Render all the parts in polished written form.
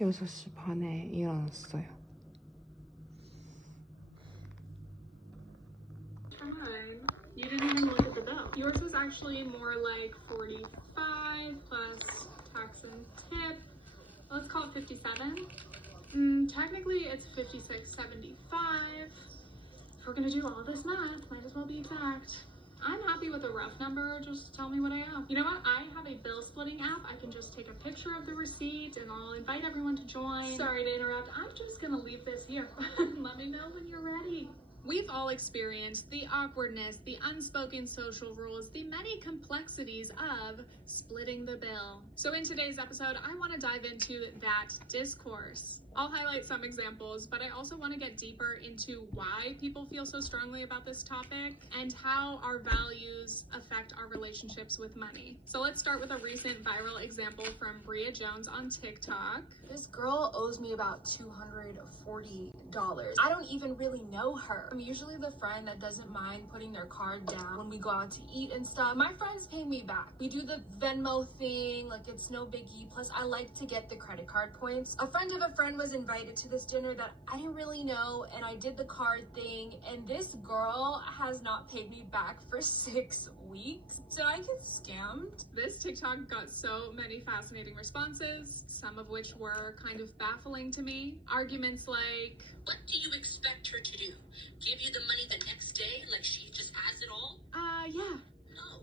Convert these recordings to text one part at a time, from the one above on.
6시 반에 일어났어요. Fine. You didn't even look at the bill. Yours was actually more like 45 plus tax and tip. Let's call it 57. Technically it's 56.75. If we're gonna do all this math, might as well be exact. I'm happy with a rough number, just tell me what I owe. You know what, I have a bill splitting app. I can just take a picture of the receipt and I'll invite everyone to join. Sorry to interrupt, I'm just gonna leave this here. Let me know when you're ready. We've all experienced the awkwardness, the unspoken social rules, the many complexities of splitting the bill. So in today's episode, I want to dive into that discourse. I'll highlight some examples, but I also want to get deeper into why people feel so strongly about this topic and how our values affect our relationships with money. So let's start with a recent viral example from Bria Jones on TikTok. This girl owes me about $240. I don't even really know her. I'm usually the friend that doesn't mind putting their card down when we go out to eat and stuff. My friends pay me back. We do the Venmo thing, like it's no biggie. Plus, I like to get the credit card points. A friend of a friend was invited to this dinner that I didn't really know, and I did the card thing, and this girl has not paid me back for 6 weeks. Did I get scammed? This TikTok got so many fascinating responses, some of which were kind of baffling to me. Arguments like, what do you expect her to do? Give you the money the next day like she just has it all? Yeah. No,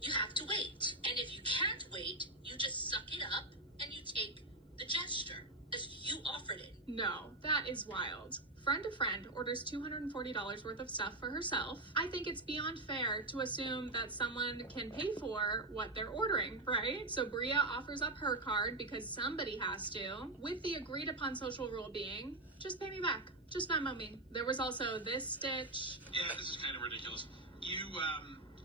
you have to wait. And if you can't wait, you just suck it up and you take the gesture as you offered it. No, that is wild. Friend to friend orders $240 worth of stuff for herself. I think it's beyond fair to assume that someone can pay for what they're ordering, right? So Bria offers up her card because somebody has to, with the agreed upon social rule being, just pay me back. Just Venmo me. There was also this stitch. Yeah, this is kind of ridiculous. You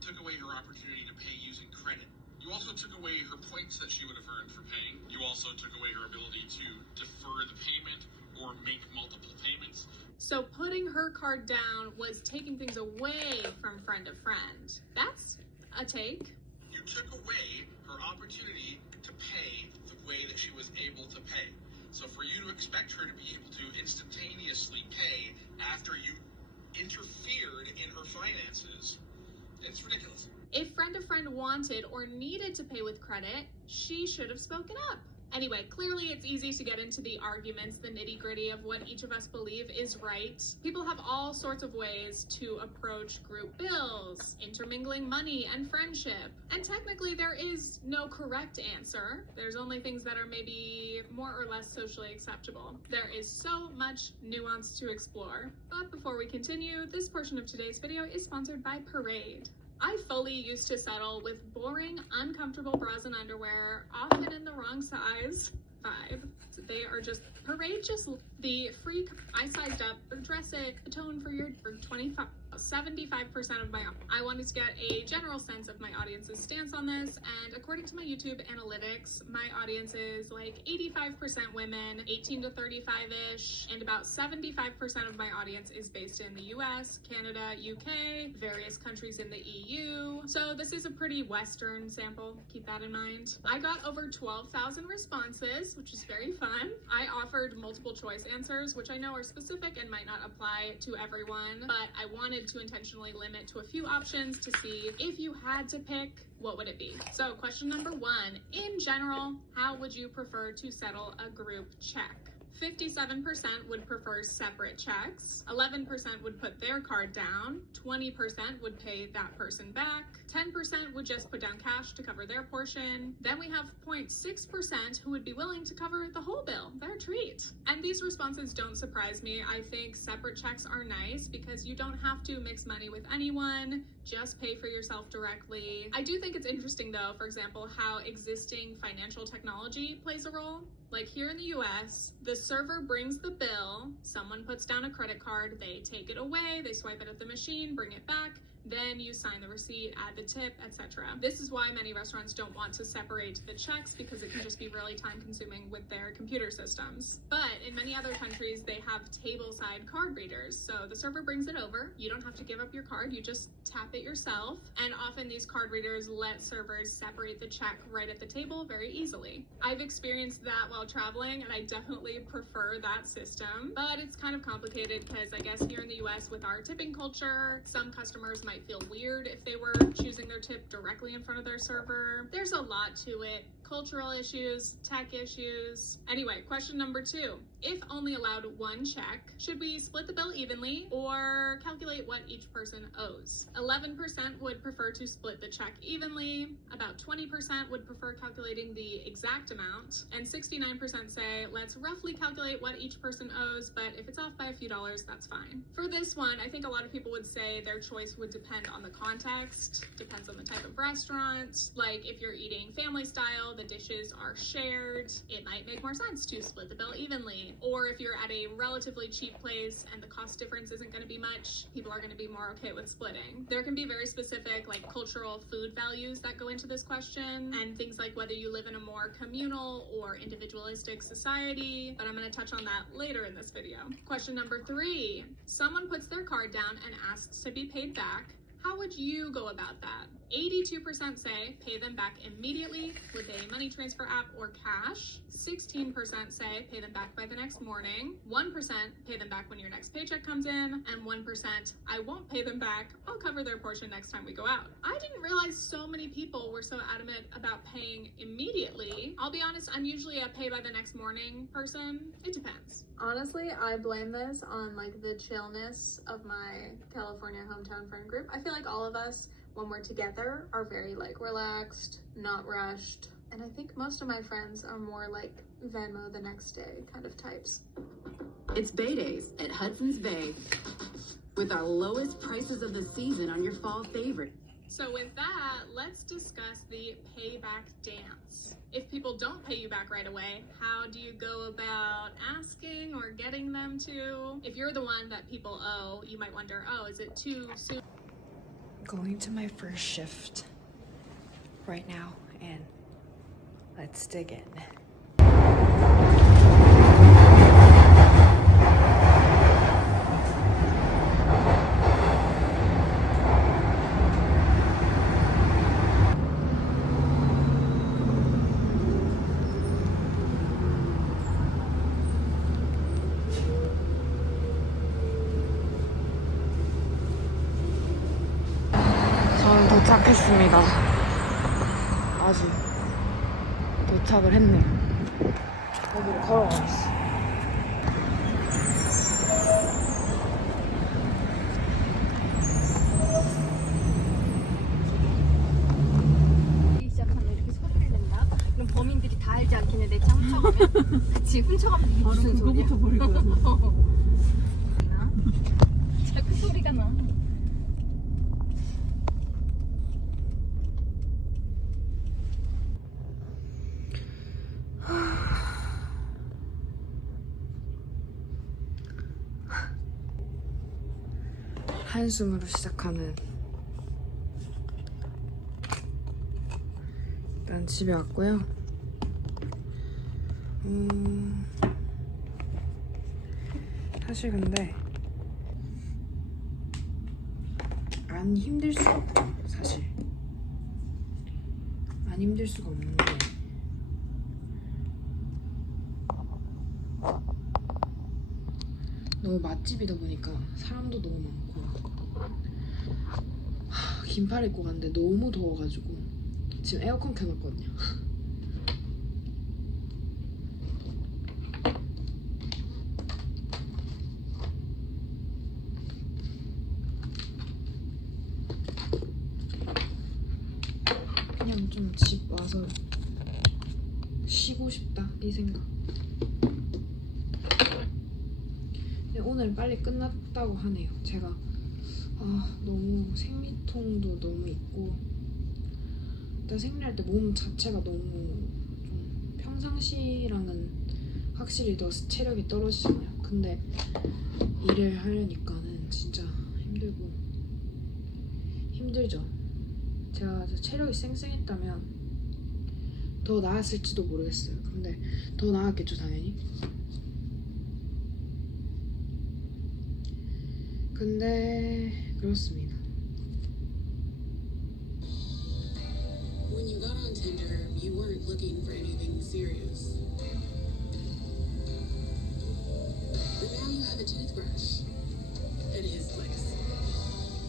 took away her opportunity to pay using credit. You also took away her points that she would have earned for paying. You also took away her ability to defer the payment or make multiple payments. So putting her card down was taking things away from friend to friend. That's a take. You took away her opportunity to pay the way that she was able to pay. So for you to expect her to be able to instantaneously pay after you interfered in her finances, it's ridiculous. If friend to friend wanted or needed to pay with credit, she should have spoken up. Anyway, clearly it's easy to get into the arguments, the nitty-gritty of what each of us believe is right. People have all sorts of ways to approach group bills, intermingling money and friendship. And technically there is no correct answer. There's only things that are maybe more or less socially acceptable. There is so much nuance to explore. But before we continue, this portion of today's video is sponsored by Parade. I fully used to settle with boring, uncomfortable bras and underwear, often in the wrong size. Vibe. So they are just, Parade just the free, I sized up, dress it, atone for your 75% of my, I wanted to get a general sense of my audience's stance on this, and according to my YouTube analytics, my audience is like 85% women, 18 to 35-ish, and about 75% of my audience is based in the US, Canada, UK, various countries in the EU. So this is a pretty Western sample, keep that in mind. I got over 12,000 responses, which is very fun. I offered multiple choice answers, which I know are specific and might not apply to everyone, but I wanted to intentionally limit to a few options to see if you had to pick, what would it be? So question number 1, in general, how would you prefer to settle a group check? 57% would prefer separate checks, 11% would put their card down, 20% would pay that person back, 10% would just put down cash to cover their portion. Then we have 0.6% who would be willing to cover the whole bill, their treat. And these responses don't surprise me. I think separate checks are nice because you don't have to mix money with anyone, just pay for yourself directly. I do think it's interesting though, for example, how existing financial technology plays a role. Like here in the US, the server brings the bill, someone puts down a credit card, they take it away, they swipe it at the machine, bring it back, then you sign the receipt, add the tip, etc. This is why many restaurants don't want to separate the checks, because it can just be really time consuming with their computer systems. But in many other countries, they have table-side card readers. So the server brings it over, you don't have to give up your card, you just tap it yourself. And often these card readers let servers separate the check right at the table very easily. I've experienced that while traveling, and I definitely prefer that system. But it's kind of complicated because I guess here in the US with our tipping culture, some customers might feel weird if they were choosing their tip directly in front of their server. There's a lot to it. Cultural issues, tech issues. Anyway, question number 2. If only allowed one check, should we split the bill evenly or calculate what each person owes? 11% would prefer to split the check evenly, about 20% would prefer calculating the exact amount, and 69% say let's roughly calculate what each person owes, but if it's off by a few dollars, that's fine. For this one, I think a lot of people would say their choice would depend on the context, depends on the type of restaurant. Like if you're eating family style, the dishes are shared, it might make more sense to split the bill evenly. Or if you're at a relatively cheap place and the cost difference isn't going to be much, people are going to be more okay with splitting. There can be very specific like cultural food values that go into this question, and things like whether you live in a more communal or individualistic society, but I'm going to touch on that later in this video. Question number 3, someone puts their card down and asks to be paid back. How would you go about that? 82% say pay them back immediately with a money transfer app or cash. 16% say pay them back by the next morning. 1% pay them back when your next paycheck comes in. And 1% I won't pay them back. I'll cover their portion next time we go out. I didn't realize so many people were so adamant about paying immediately. I'll be honest, I'm usually a pay by the next morning person. It depends. Honestly, I blame this on like the chillness of my California hometown friend group. I feel like all of us, when we're together, are very like relaxed, not rushed. And I think most of my friends are more like Venmo the next day kind of types. It's Bay Days at Hudson's Bay with our lowest prices of the season on your fall favorite. So with that, let's discuss the payback dance. If people don't pay you back right away, how do you go about asking or getting them to? If you're the one that people owe, you might wonder, oh, is it too soon? Going to my first shift right now, and let's dig in. 저는 도착했습니다. 아주 도착을 했네요. 여기로 걸어가겠어. 시작하면 이렇게 소리를 낸다? 그럼 범인들이 다 알지 않겠냐? 내 차 훔쳐가면? 그치, 훔쳐가면 이게 무슨 소리야? 그거부터 버릴 거야. 자꾸 소리가 나. 한숨으로 시작하는. 일단 집에 왔고요. 사실 근데 안 힘들 수가 없죠. 사실 안 힘들 수가 없는데 너무 맛집이다 보니까 사람도 너무 많고 긴팔 입고 갔는데 너무 더워가지고 지금 에어컨 켜놨거든요. 그냥 좀 집 와서 쉬고 싶다 이 생각. 근데 오늘 빨리 끝났다고 하네요. 제가 너무 생리통도 너무 있고 일단 생리할 때 몸 자체가 너무 좀 평상시랑은 확실히 더 체력이 떨어지잖아요. 근데 일을 하려니까는 진짜 힘들고 힘들죠. 제가 체력이 쌩쌩했다면 더 나았을지도 모르겠어요. 근데 더 나았겠죠, 당연히. 근데 그렇습니다. When you got on Tinder, you weren't looking for anything serious. But now you have a toothbrush. It is Flex.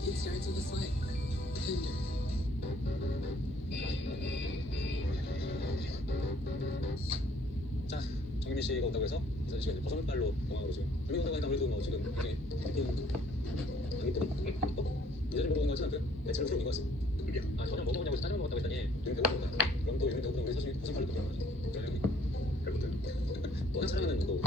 It starts with a swipe. Tinder. 자, 정민희 씨가 온다고 해서 이선 씨가 이제 버선발로 공항으로 지금 정민이 온다고 하니까 아무래도 뭐 지금 굉장히 이쁜 이선 씨 보러 온 거지 않고요? 배치를 세운 거 같습니다. 아, 저녁 뭐 먹었냐고 해서 짜장면 먹었다고 했더니 유민 배고프다. 그럼 또 유민 배고프다 우리 서준이 버선발로 또 들어가죠. 그래 형이 배고프다. 또한 사람은 또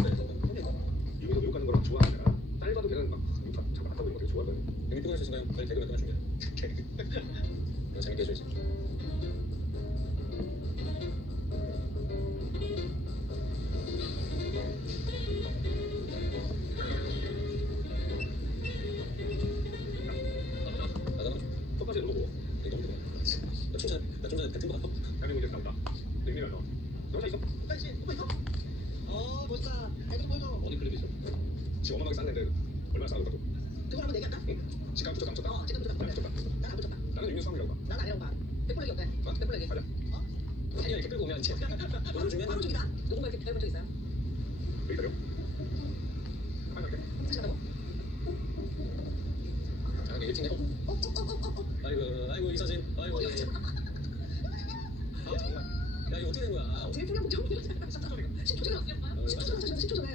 유민도 외국 가는 거랑 좋아하잖아. 딸 봐도 걔는 막 그러니까 자꾸 갔다 오니까 되게 좋아하거든. 유민 피곤할 수 있으니까요. 빨리 개그 몇 개만 준비해. 그럼 재밌게 해줘야지. 똑같이 놀고. 나 좀 전에 뱉은 거 같아. 대한민국에서 나온다. 유민이 너. 여자 있어? 오빠 있어? 멋있다. 애들 보여줘. 어디 클립이죠? 지 어마어마하게 쌌는데 얼마나 싸는 것도. 그걸 한번 얘기할까? 응? 지가 붙였다 안 붙였다? 지금 붙였다. 난안 붙였다. 나는 유민 수학이라고 봐. 난 아니라고 봐. 백불레기 어때? 백불레기. 가자. 아니 이렇게 끌고 오면 이제 돈을 주면 바로 쪽이다. 누군가 이렇게 기다려본 적 있어요? 왜 기다려? 가만히 갈게. 다시 간다고? 자, 일찍 내. 아이고 이 사진. 아이고. 아 정말. 야 이거 어떻게 된 거야? 되게 풍경 처음 보는 거잖아. 10초 전에. 10초 전에.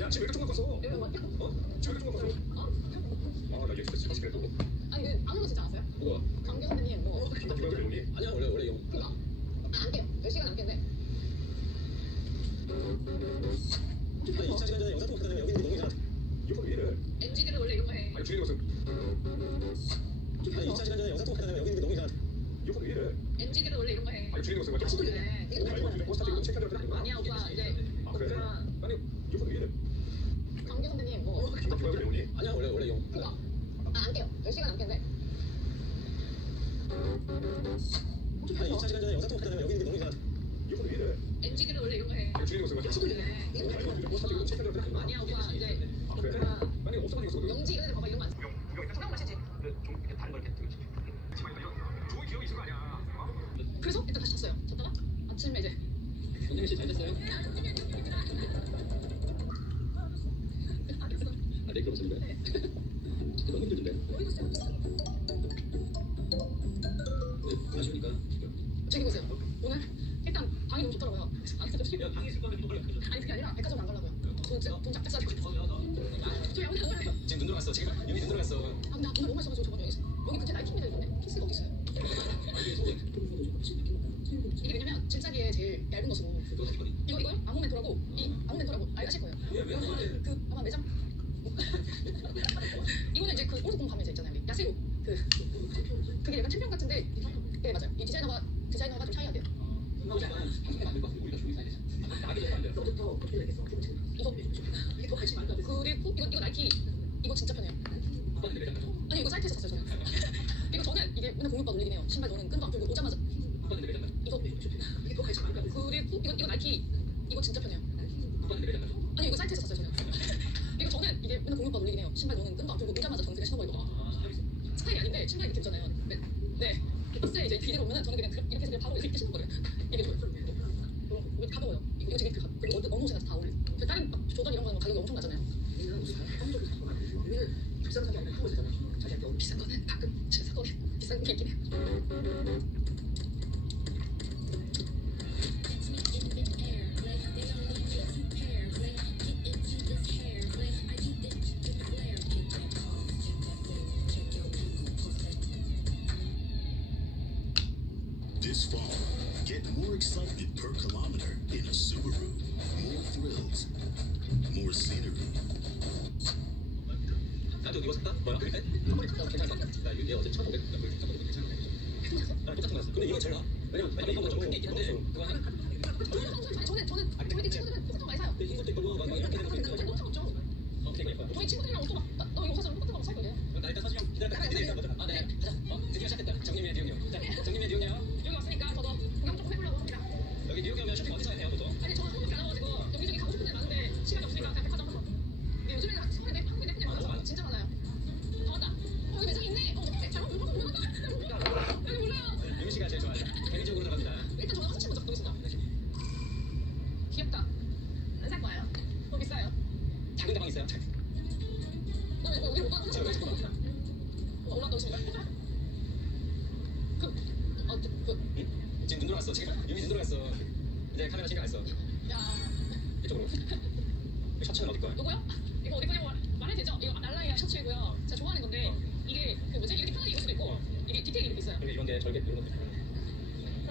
야, 지금 왜 이렇게 조금 컸어? 어? 지금 왜 이렇게 조금 컸어? 아, 나 얘 진짜 맛있게 했어. 아니 그 아무도 진짜 않았어요? 뭐가? 강경 선배님 뭐 나 기억이 배우니? 아니야 원래 이거. 안 깨요. 10시간 안 깼는데 아니 2시간 전에 영상 통화 하다가 여기 있는 게 너무 이상하다. 이거 왜 이래? MZ들은 원래 이런 거 해. 아니, 주인의 것은 아니 2시간 전에 영상 통화 하다가 여기 있는 게 너무 이상하다. 이거 왜 이래? MZ들은 원래 이런 거 해. 아니, 주인의 것은 맞지? 네. 아, 이거 요즘 포스터 찍고 체크해야 되는 거 아니야 오빠 이제 아, 그래? 아니, 이거 왜 이래? 강경 선배님 뭐 나 기억이 배우니? 아니야 원래 이거. 안 깨요. 10시간 안 깼는데 아니 2시간 전에 영상 통화 하다가 여기 있는 게 너무 이상하다. 이거 왜 이래? MZ들은 원래 이런 거 해. 아니, 주인의 것은 맞지? 아, 이거 요즘 포스터 찍고 체크해야 되는 거 아니야 오빠 이제 아, 그래? 아니, 없어가지고 그래. 영지 이런 봐봐 이런 거 안 써. 그냥 마시지. 좀 이렇게 다른 걸 이렇게 뜨지. 좋은 기억이 있을 거 아니야. 어? 그래서 일단 다시 잤어요. 잤다가 아침에 이제 선생님 씨잘 됐어요? 아 내꺼 없었는데? 너무 힘들던데? 아쉬우니까 저기 보세요. 오늘 일단 방이 너무 좋더라고요. 야 방에 있을 거면 또 그래. 아니 그게 아니라 백화점 안 가려고요. 돈 작작 써야 되거든요. 저희 아무튼 안 가요. 지금 눈 들어갔어. 지금 여기 눈 들어갔어. 아 근데 오늘 너무 맛있어가지고 저번에 여기 근처에 나이키미들 있는데 피스가 어디 있어요? 이게 왜냐면 질짜기에 제일 얇은 것으로 이거요? 아모멘토라고 이 아모멘토라고 아실 거예요. 그 아마 매장 이거는 이제 그 오른쪽 보면 가면 이제 있잖아요. 여기 야세로 그게 약간 챔피언 같은데 네 맞아요. 이 디자이너가 좀 차이가 돼요. 이거 그리고 이거 나이키 이거 진짜 편해요. 아니 이거 사이트에서 샀어요 저는. 이거 저는 이게 맨날 공유바 놀리긴 해요. 신발 저는 끈도 안 풀고 오자마자 이거 그리고 이거 나이키 이거 진짜 편해요. 아니 이거 사이트에서 샀어요 저는. 이거 저는 이게 맨날 공유바 놀리긴 해요. 신발 저는 끈도 안 풀고 오자마자 전 그냥 신어버리거든요. 스타일이 아닌데 신발이 이렇게 있잖아요. 네. 버스에 이제 비대로 오면은 저는 그냥 이렇게 해서 그냥 바로 이렇게 신는 거예요. 이게 좋아요. 이거 가벼워요. 이거 되게 그리고 어느 옷에나 다 어울려. 다른 막 조던 이런 거는 가격이 엄청 나잖아요. 비싼 가격 아니라 한국 있잖아요. 비싼 거는 가끔 제가 사거든요. 비싼 게 있긴 해요. This fall, get more excitement per kilometer in a Subaru. More thrills, more scenery. 나도 이거 샀다? 뭐야? 그래? 한 번에 샀다. 괜찮아. 나 이게 어제 1,500 불 샀거든. 괜찮아. 나 똑같은 거였어. 근데 이거 제일 나아. 왜냐면 맨날 이거 좋은 게 있긴 한데 그거 하나. 저는 저희 친구들은 포장 많이 사요. 흰 것도 있고 막 이렇게 되는 것도 있고. 어떻게 입을 거야? 저희 친구들이랑 옷도 너 이거 사서 똑같은 거 살 거예요. 나 일단 서지 형 기다렸다. 니네 일단 먼저 가. 네. 가자. 드디어 시작했다. 정림의 뉴욕. 자, 정림의 뉴욕이요. 여기 왔으니까 저도 구경 조금 해보려고 합니다. 여기 뉴욕에 오면 쇼핑 어디서 해야 돼요, 보통? 아니 저는 한국에 안 와가지고 여기저기 가고 싶은 데 많은데 시간이 없으니까 그냥 백화점 가서. 근데 요즘에는 한국에 내분이 많아서 진짜 많아요. 다 왔다. 여기 매장 있네. 잘못 유명하다. 여기 몰라요. 유미 씨가 제일 좋아하죠. 개인적으로 들어갑니다. 일단 저는 화장실 먼저 보겠습니다. 귀엽다. 안 살 거예요. 너무 비싸요. 작은 가방 있어요? 너 여기 못 가는 거 올라왔다 오신 거야? 지금 눈 돌아갔어. 지금 유미 눈 돌아갔어. 이제 카메라 신경 안 써. 야, 이쪽으로. 이 셔츠는 어디 거야? 요거요? 이거 어디 거냐고 말해도 되죠? 이거 날라이라 셔츠이고요. 제가 좋아하는 건데 이게 그 뭐지? 이렇게 편하게 입을 수도 있고 이게 디테일이 이렇게 있어요. 근데 이런 게 절개 이런 것도 있고.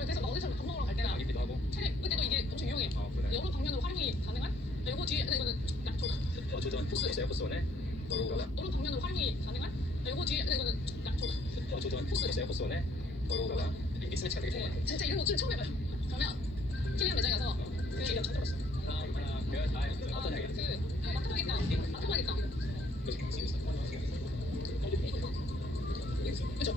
그래서 막 어디서 밥 먹으러 갈 때나 입기도 하고. 차라리 그때도 이게 엄청 유용해. 그래. 여러 방면으로 활용이 가능한? 이거 뒤에 이거는 저 조던 포스 에어포스원에 너로가. 여러 방면으로 활용이 가능한? 이거 뒤에 이거는 저 조던 포스 에어포스원에 너로가 믹스매치가 되게 좋은 것 같아. 진짜 이런 옷을 처음 해봐요. 그러면 킬리안 매장에 가서 그 처음 들어봤어. 하나, 둘, 어떤 이야기야? 맡아봐야겠다. 맡아봐야겠다. 그죠?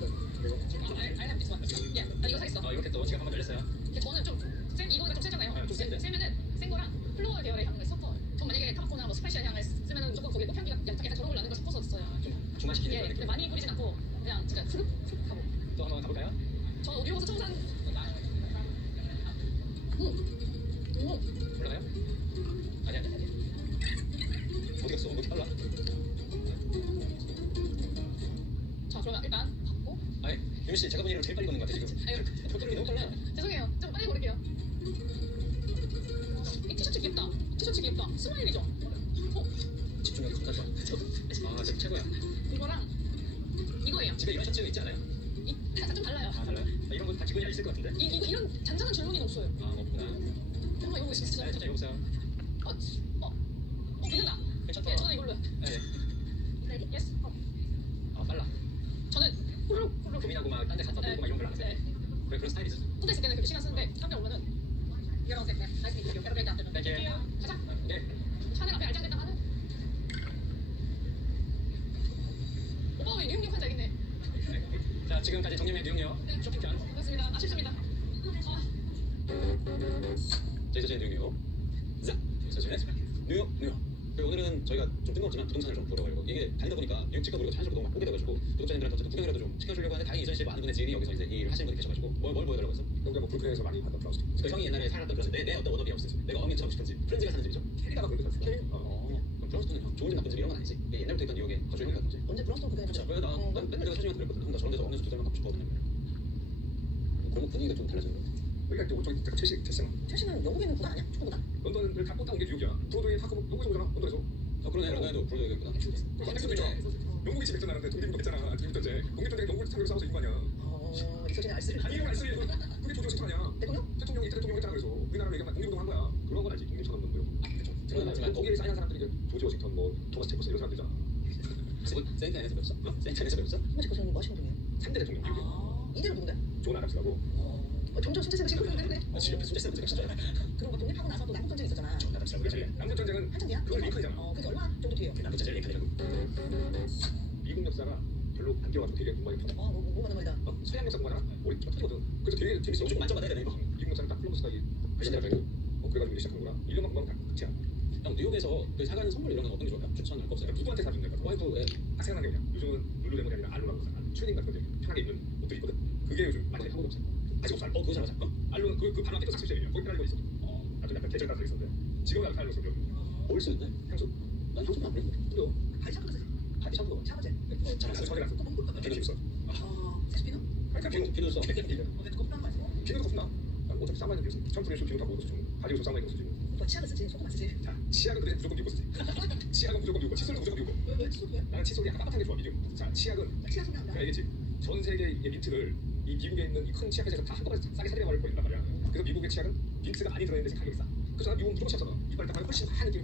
알람 비슷한. 야, 나 이거 사겠어. 이렇게 또 지갑 한번 열렸어요. 저는 이거가 좀 세잖아요. 좀 센데. 세면은 센 거랑 플로어 계열의 향을 섞어. 전 만약에 타바코나 뭐 스파이시한 향을 쓰면은 무조건 거기에 꽃향기가 약간 저런 걸 넣는 걸 섞어서 써요. 좀 중화시키는 예, 그런 근데 느낌. 많이 뿌리진 않고 그냥 진짜 훅 하고. 또 한번 가볼까요? 저 어디로서 청산. 올라가요? 아니야. 어디 갔어? 왜 이렇게 빨라? 자, 그러면 일단 받고. 아니, 유미 씨 제가 본 이름 제일 빨리 걷는 것 같아 지금. 아유, 속도력이 너무 빨라. 죄송해요. 좀 빨리 고를게요. 이 티셔츠 귀엽다. 티셔츠 귀엽다. 스마일이죠? 집중력이 겁나 좋아. 아, 진짜 최고야. 이거랑 이거예요. 집에 이런 셔츠 있지 않아요? 살짝 좀 달라요. 아, 달라요? 이런 건 다 기본이 있을 것 같은데? 이런 잔잔한 줄무늬는 없어요. 아, 없구나. 한번 입어보겠습니다. 네, 진짜 입어보세요. 괜찮다. 괜찮다. 네, 저는 이걸로요. 네. 레디? 예스? 아, 빨라. 저는 후루룩 고민하고 막 딴 데 갔다 오고 막 이런 걸 안 하세요? 네. 왜 그런 스타일이 있었어? 혼자 있을 때는 그렇게 시간 쓰는데 카페 오면은 이런 색 그냥 나이스 미디어 페로레이트 안 땡큐. 가자. 네. 샤넬 앞에 알짱된다 하는. 오빠 왜 뉴욕역 환자 있네. 자, 지금까지 정림의 뉴욕역 네. 쇼핑편. 그렇습니다. 아쉽습니다. 제이서진의 뉴욕. 자, 제이서진의 뉴욕. 그리고 오늘은 저희가 좀 뜬금없지만 부동산을 좀 보러 가려고. 이게 다니다 보니까 뉴욕 집값 우리가 자연스럽게 너무 막 보게 돼가지고 구독자님들한테 어쨌든 구경이라도 좀 시켜주려고 하는데 다행히 이전 씨의 많은 분의 지인이 여기서 이제 이 일을 하시는 분이 계셔가지고 뭘 보여달라고 했어? 여기가 뭐 브루클린에서 많이 봤던 브라우스. 그 형이 옛날에 살았던 그런 내 어떤 워너비 하우스 내가 어민처 하고 싶은 집 프렌즈가 사는 집이죠? 캐리다가 그렇게 샀어. 캐리? 그럼 브라우스톤은 형 좋은 집 나쁜 집 이런 건 아니지? 이게 옛날부터 있던 뉴욕의 거주 형이었던 거지? 언제 브라스톤 그게 그렇죠. 난 맨날 내가 사진한테 그랬거든. 형 나 저런 데서 어느새 두 살만 갖고 싶거든. 골목 분위기가 좀 달라진 것 같아. 여기가 이제 오쪽이 약간 체시잖아. 최신은 영국에는 부가 아니야? 축구보다. 런던을 다 꽂다 온 게 뉴욕이야. 브로드웨이 타고 영국에서 오잖아. 런던에서. 그러네. 런던에도 불러 얘기했구나. 넥슨도 있잖아. 영국이 지금 백전하는데 독일도 백잖아. 독일전쟁. 독일전쟁 영국을 상대로 싸워서 이긴 거 아니야. 이소진의 알쓰를. 아니 이거 알쓰리 그게 조조 실천 아니야. 대통령? 대통령이 이태 대통령 했잖아. 그래서 우리나라로 얘기하면 독립운동 한 거야. 그런 건 알지. 독립선언 뭐 이런 거. 독일에 사인한 사람들이 이제 조지 워싱턴 뭐 토마스 제퍼슨 이런 사람들이잖아. 센트 안에서 배웠어? 센트 안에서 배웠어? 토마스 제퍼슨은 뭐 하시는 분이에요? 3대 대통령 미국에. 이대로 누군데? 존 아담스라고. 점점 순재생이 심각해지는데. 지 옆에 순재쌤 문제가 진짜. 그리고 막 독립하고 나서 또 남북전쟁 있었잖아. 남북전쟁은 한참 뒤야? 그건 링컨이잖아. 그게 얼마 정도 뒤에요? 남북전쟁 링컨이라고. 미국 역사가 별로 안 끼워가지고 되게 공부하기 편해. 뭐 하는 말이다. 서양 역사 공부하잖아. 머리 좀 터지거든. 그래서 되게 재밌어. 조금 만져봐야 되네 이거. 미국 역사는 딱 콜럼버스가 발견해가지고 그래가지고 이제 시작한 거라. 1년만 공부하면 다 끝이야. 형 뉴욕에서 그 사가는 선물 이런 건 어떤 게 좋아요? 추천할 거 없어요? 누구한테 사주면 될까? 와이프에 딱 생각난 게 그냥 요즘은 룰루레몬이 아니라 알로라고 해서 추닝 같은 거 편하게 입는 옷들이 있거든. 그게 요즘 많이 한국 없어. 아직 없어. 그거 잘 맞아. 알로는 그 바로 앞에 또 삭제이야. 거기 편하게 있어. 나도 약간 계절 따라 있었는데 지금 나도 알로 써줘. 뭘 쓰는데? 향수. 난 향수도 안 뿌리는데. 뿌려. 아니 샤브지. 하기 샤브도 샤브지. 잘안 써. 전에 안 써. 비누 써. 세스피노? 그러니까 비누 써. 거품난 거 아니야? 비누도 거품나. 어차피 싸마는 비누 써. 샴푸에서 비누 다 먹어서 좀 가지고서 싸마는 거 쓰지. 너 치약을 쓰지 소금만 쓰지. 자, 치약은 그래 무조건 미국 쓰지. 치약은 무조건 미국. 칫솔도 무조건 미국. 왜 칫솔이야? 나는 칫솔이 약간 따뜻한 게 좋아. 미디움. 자, 치약은 치약 소리 난다. 내가 얘기했지. 전 세계의 민트를 이 미국에 있는 이 큰 치약 회사에서 다 한꺼번에 싸게 사려고 버린단 말이야. 그래서 미국의 치약은 민트가 많이 들어있는데 가격이 싸. 그래서 난 미국은 무조건 치약잖아. 이빨 딱 훨씬 한 느낌이